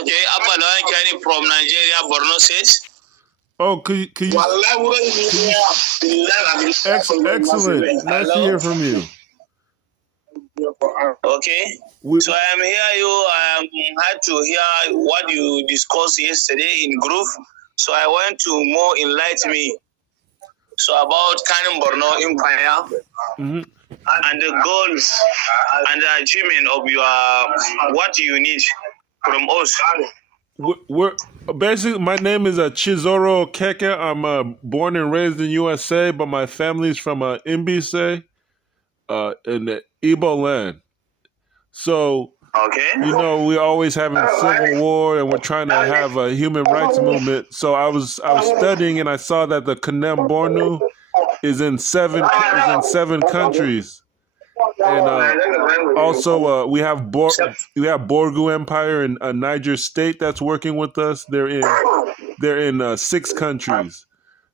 Okay, Abalawan Kenny from Nigeria, Borno State. Oh, could you excellent. Nice to hear from you. Okay. So I am here. Had to hear what you discussed yesterday in group. So I want to more enlighten me. So about Kanem-Bornu Empire and the goals and the achievement of your what you need from us. We're basically, my name is Chizoro Keke. I'm born and raised in USA, but my family's from Mbise, in the Igbo land. So, you know, we always having civil war, and we're trying to have a human rights movement. So I was studying, and I saw that the Kanem-Bornu is in seven countries. And also, we have Borgu Empire in Niger State that's working with us. They're in 6 countries,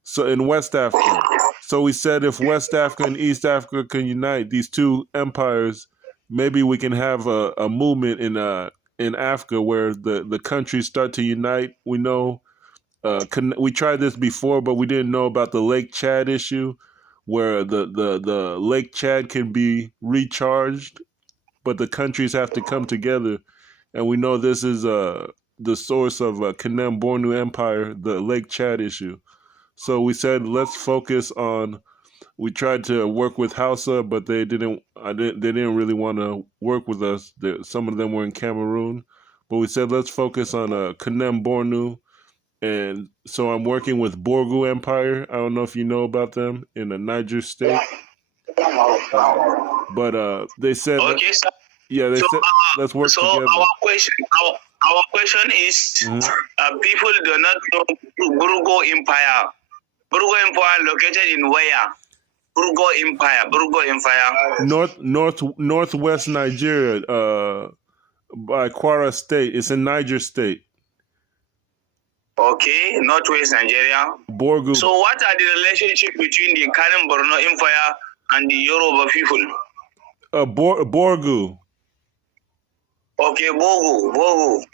so in West Africa. So we said if West Africa and East Africa can unite, these 2 empires, maybe we can have a movement in Africa where the countries start to unite. We know we tried this before, but we didn't know about the Lake Chad issue, where the Lake Chad can be recharged, but the countries have to come together. And we know this is the source of Kanem-Bornu Empire, the Lake Chad issue. So we said, let's focus on, we tried to work with Hausa, but they didn't really want to work with us. Some of them were in Cameroon. But we said, let's focus on Kanem-Bornu. And so I'm working with Borgu Empire. I don't know if you know about them in the Niger State. But they said, okay, so, yeah, they said, let's work together. So our question is, people do not know Borgu Empire. Borgu Empire located in where? Borgu Empire. Northwest Nigeria, by Kwara State. It's in Niger State. Okay, Northwest Nigeria. Borgu. So what are the relationship between the Kanem-Bornu Empire and the Yoruba people? Borgu. Okay, Borgu. Borgu.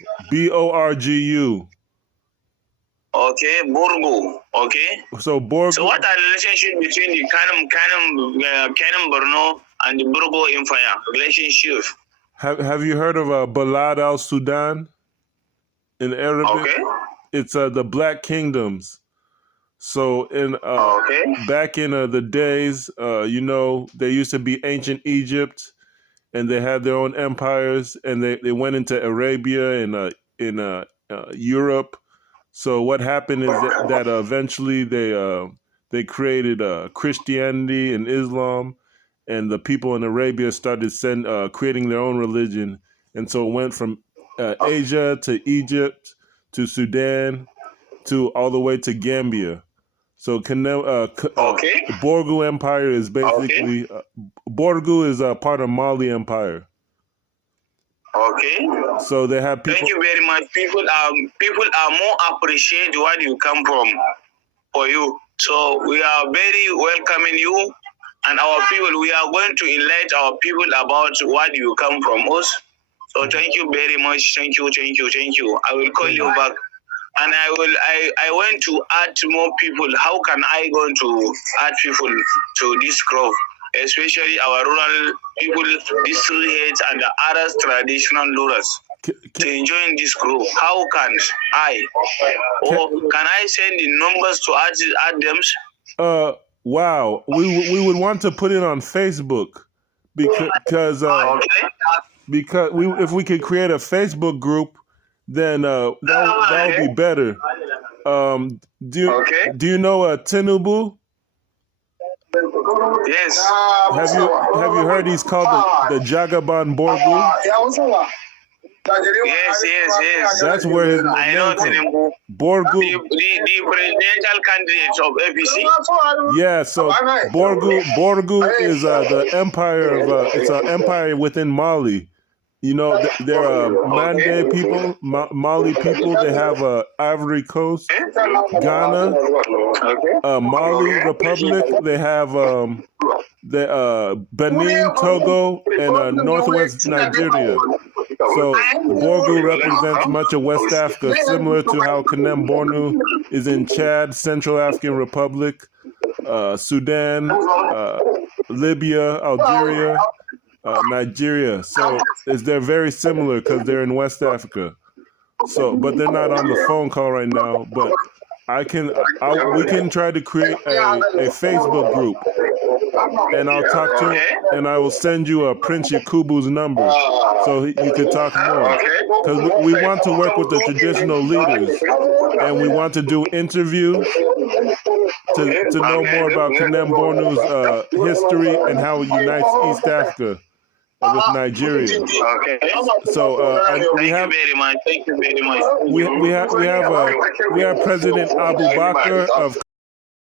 Okay, Borgu. Okay. So Borgu. So what are the relationship between the Kanem-Bornu and the Borgu Empire? Relationship. Have you heard of Balad al-Sudan in Arabic? Okay. It's the Black Kingdoms. So in back in the days, you know, they used to be ancient Egypt, and they had their own empires, and they went into Arabia and in Europe. So what happened is that eventually they created Christianity and Islam, and the people in Arabia started creating their own religion, and so it went from Asia to Egypt to Sudan to all the way to Gambia. So Borgu Empire is basically Borgu is a part of Mali Empire. Okay. So they have people. Thank you very much. People are more appreciate where you come from for you. So we are very welcoming you and our people. We are going to enlighten our people about what you come from us. So thank you very much. Thank you. I will call you back. And I want to add more people. How can I going to add people to this group? Especially our rural people, district heads, and the other traditional rulers to join this group. How can I? Or can I send the numbers to add them? Wow. We would want to put it on Facebook because if we could create a Facebook group, then that would be better. Do you know Tinubu? Yes. Have you heard he's called the Jagaban Borgu? Yes. That's where his I know Tinubu. Borgu. The presidential candidate of APC. Yeah, so Borgu is the empire of it's an empire within Mali. You know, they're Mande people, Mali people. They have Ivory Coast, Ghana, Mali Republic. They have Benin, Togo, and Northwest Nigeria. So Borgu represents much of West Africa, similar to how Kanem-Bornu is in Chad, Central African Republic, Sudan, Libya, Algeria, Nigeria. So they're very similar because they're in West Africa. So, but they're not on the phone call right now. But we can try to create a Facebook group, and I'll talk to him, and I will send you Prince Yakubu's number, so you could talk more. Because we want to work with the traditional leaders, and we want to do interviews to know more about Kanem-Bornu's history and how it unites East Africa with Nigeria. Okay. So Thank you very much. Thank you very much. we have President Abubakar of